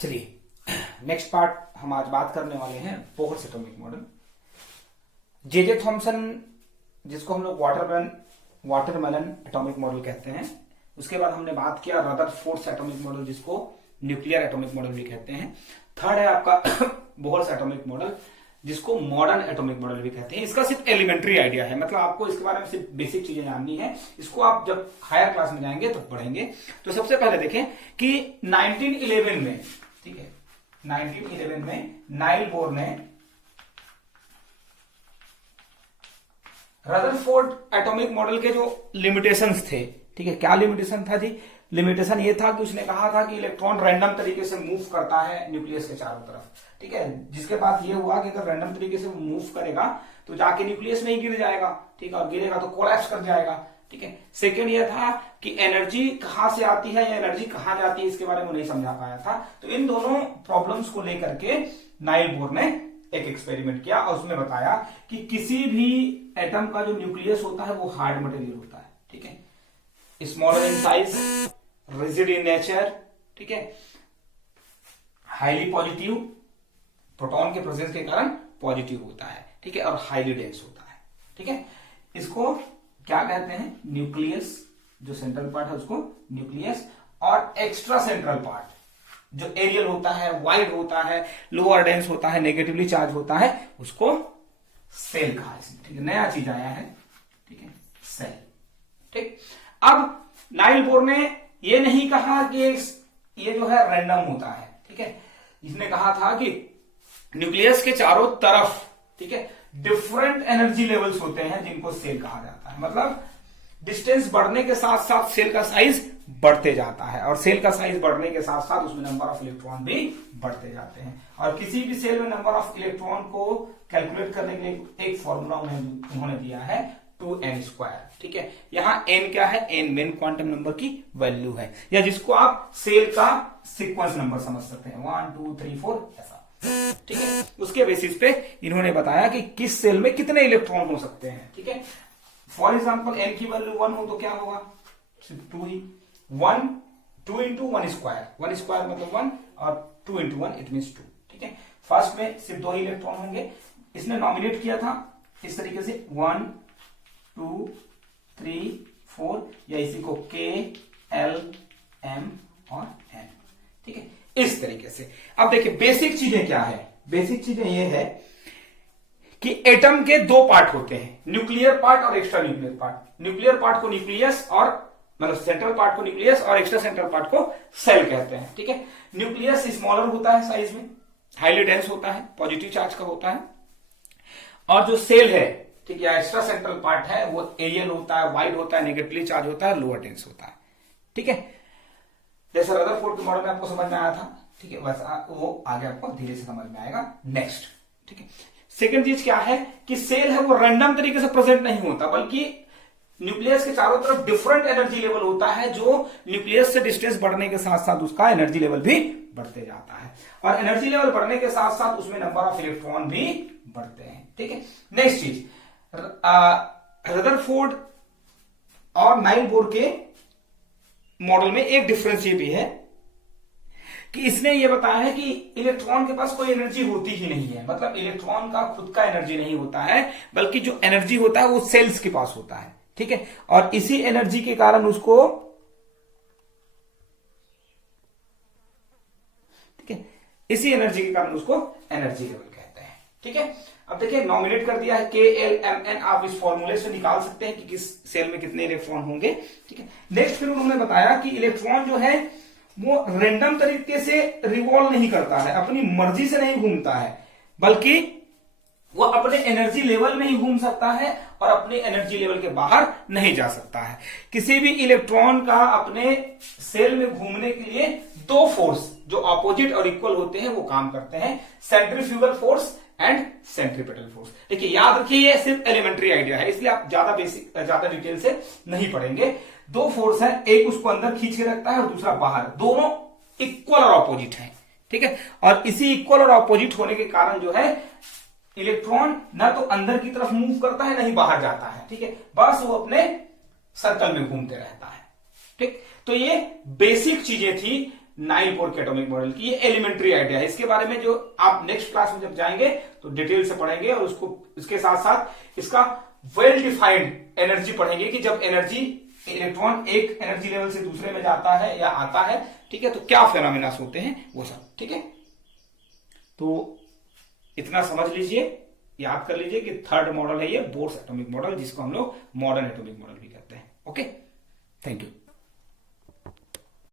चलिए next part हम आज बात करने वाले हैं Bohr's atomic model. J Thomson, जिसको हम लोग वाटरमेलन एटॉमिक मॉडल कहते हैं, उसके बाद हमने बात किया रदरफोर्ड एटॉमिक मॉडल, जिसको न्यूक्लियर एटॉमिक मॉडल भी कहते हैं। थर्ड है आपका बोहर्स एटॉमिक मॉडल, जिसको मॉडर्न एटॉमिक मॉडल भी कहते हैं। इसका सिर्फ एलिमेंट्री आइडिया है, मतलब आपको इसके बारे में सिर्फ बेसिक चीजें जाननी है। इसको आप जब हायर क्लास में जाएंगे तब पढ़ेंगे। तो सबसे पहले देखें कि 1911 में, ठीक है, 1911 में नाइल बोर ने रदरफोर्ड एटॉमिक मॉडल के जो लिमिटेशंस थे, ठीक है, क्या लिमिटेशन था जी? लिमिटेशन ये था कि उसने कहा था कि इलेक्ट्रॉन रैंडम तरीके से मूव करता है न्यूक्लियस के चारों तरफ, ठीक है, जिसके बाद ये हुआ कि अगर रैंडम तरीके से मूव करेगा तो जाके न्यूक्लियस में ही गिर जाएगा, ठीक है, और गिरेगा तो कोलैप्स कर जाएगा, ठीक है। सेकेंड ये था कि एनर्जी कहां से आती है या एनर्जी कहां जाती है, इसके बारे में नहीं समझा पाया था। तो इन दोनों प्रॉब्लम्स को लेकर के नाइल बोर ने एक एक्सपेरिमेंट किया और उसमें बताया कि किसी भी एटम का जो न्यूक्लियस होता है वो हार्ड मटेरियल होता है, ठीक है, smaller in size, rigid in nature, ठीक है, हाईली पॉजिटिव, प्रोटॉन के प्रेजेंस के कारण पॉजिटिव होता है, ठीक है, और हाईली डेंस होता है, ठीक है। इसको क्या कहते हैं? न्यूक्लियस, जो सेंट्रल पार्ट है उसको न्यूक्लियस, और एक्स्ट्रा सेंट्रल पार्ट जो एरियल होता है, वाइड होता है, लोअर डेंस होता है, नेगेटिवली चार्ज होता है, उसको सेल कहा है, ठीक है, नया चीज आया है, ठीक है, सेल, ठीक। अब नाइल बोर ने ये नहीं कहा कि ये जो है रैंडम होता है, ठीक है, इसने कहा था कि न्यूक्लियस के चारों तरफ, ठीक है, डिफरेंट एनर्जी लेवल्स होते हैं जिनको सेल कहा जाता है। मतलब डिस्टेंस बढ़ने के साथ साथ सेल का साइज बढ़ते जाता है, और सेल का साइज बढ़ने के साथ साथ उसमें नंबर ऑफ इलेक्ट्रॉन भी बढ़ते जाते हैं। और किसी भी सेल में नंबर ऑफ इलेक्ट्रॉन को कैलकुलेट करने के लिए एक फॉर्मूला उन्होंने दिया है 2n², ठीक है। यहां n क्या है? n मेन क्वांटम नंबर की वैल्यू है, या जिसको आप सेल का सीक्वेंस नंबर समझ सकते हैं, 1 2 3 4 ऐसा, ठीक है। उसके बेसिस पे इन्होंने बताया कि किस सेल में कितने इलेक्ट्रॉन हो सकते हैं, ठीक है। फॉर एग्जाम्पल n की वैल्यू 1 हो तो क्या होगा? सिर्फ 2 ही, 1 2 इंटू 1² मतलब 1, और 2 इंटू 1 इट मीन्स 2, ठीक है। फर्स्ट में सिर्फ 2 ही इलेक्ट्रॉन होंगे। इसने नॉमिनेट किया था इस तरीके से 1 2 3 4, या इसी को K L M और N, ठीक है, इस तरीके से। अब देखिए बेसिक चीजें क्या है? बेसिक चीजें ये है कि एटम के दो पार्ट होते हैं, न्यूक्लियर पार्ट और extra nuclear part. Nuclear part को न्यूक्लियस, और मतलब सेंट्रल पार्ट को न्यूक्लियस, और एक्स्ट्रा सेंट्रल पार्ट को सेल कहते हैं, ठीक है। न्यूक्लियस स्मॉलर होता है साइज में, हाईली डेंस होता है, पॉजिटिव चार्ज का होता है, और जो सेल है, ठीक है, एक्स्ट्रा सेंट्रल पार्ट है, वो एरियल होता है, वाइड होता है, नेगेटिवली चार्ज होता है, लोअर डेंस होता है, ठीक है। जैसे रदरफोर्ड के मॉडल में आपको समझ में आया था, ठीक है, बस वो आगे आपको धीरे से समझ में आएगा। नेक्स्ट, ठीक है। सेकेंड चीज क्या है कि सेल है वो रैंडम तरीके से प्रेजेंट नहीं होता, बल्कि न्यूक्लियस के चारों तरफ डिफरेंट एनर्जी लेवल होता है, जो न्यूक्लियस से डिस्टेंस बढ़ने के साथ साथ उसका एनर्जी लेवल भी बढ़ते जाता है, और एनर्जी लेवल बढ़ने के साथ साथ उसमें नंबर ऑफ इलेक्ट्रॉन भी बढ़ते हैं, ठीक है। नेक्स्ट चीज, रदरफोर्ड और नाइल बोर के मॉडल में एक डिफरेंस ये भी है कि इसने ये बताया है कि इलेक्ट्रॉन के पास कोई एनर्जी होती ही नहीं है, मतलब इलेक्ट्रॉन का खुद का एनर्जी नहीं होता है, बल्कि जो एनर्जी होता है वो सेल्स के पास होता है, ठीक है, और इसी एनर्जी के कारण उसको, ठीक है, इसी एनर्जी के कारण उसको एनर्जी लेवल कहते हैं, ठीक है। अब देखिए नॉमिनेट कर दिया है KLMN, आप इस फॉर्मूले से निकाल सकते हैं कि किस सेल में कितने इलेक्ट्रॉन होंगे, ठीक है। नेक्स्ट फिर उन्होंने बताया कि इलेक्ट्रॉन जो है वो रैंडम तरीके से रिवॉल्व नहीं करता है, अपनी मर्जी से नहीं घूमता है, बल्कि वो अपने एनर्जी लेवल में ही घूम सकता है और अपने एनर्जी लेवल के बाहर नहीं जा सकता है। किसी भी इलेक्ट्रॉन का अपने सेल में घूमने के लिए दो फोर्स जो अपोजिट और इक्वल होते हैं वो काम करते हैं, centrifugal force and centripetal force. देखिए याद रखिए ये सिर्फ एलिमेंट्री आइडिया है, इसलिए आप ज्यादा डिटेल से नहीं पढ़ेंगे। दो फोर्स है, एक उसको अंदर खींच के रखता है और दूसरा बाहर, दोनों इक्वल और ऑपोजिट हैं, ठीक है। और इसी इक्वल और ऑपोजिट होने के कारण जो है इलेक्ट्रॉन ना तो अंदर की तरफ मूव करता है, नहीं बाहर जाता है, ठीक है, बस वो अपने सर्कल में घूमते रहता है, ठीक। तो ये बेसिक चीजें थी नाइल बोर के एटॉमिक मॉडल की। ये एलिमेंट्री आइडिया है, इसके बारे में जो आप नेक्स्ट क्लास में जब जाएंगे तो डिटेल से पढ़ेंगे, और उसको इसके साथ साथ इसका वेल डिफाइंड एनर्जी पढ़ेंगे कि जब एनर्जी इलेक्ट्रॉन एक एनर्जी लेवल से दूसरे में जाता है या आता है, ठीक है, तो क्या फेनोमेना होते हैं वो सब। ठीक है, तो इतना समझ लीजिए, याद कर लीजिए कि थर्ड मॉडल है ये बोर्स एटॉमिक मॉडल, जिसको हम लोग मॉडर्न एटॉमिक मॉडल भी कहते हैं। Okay, thank you.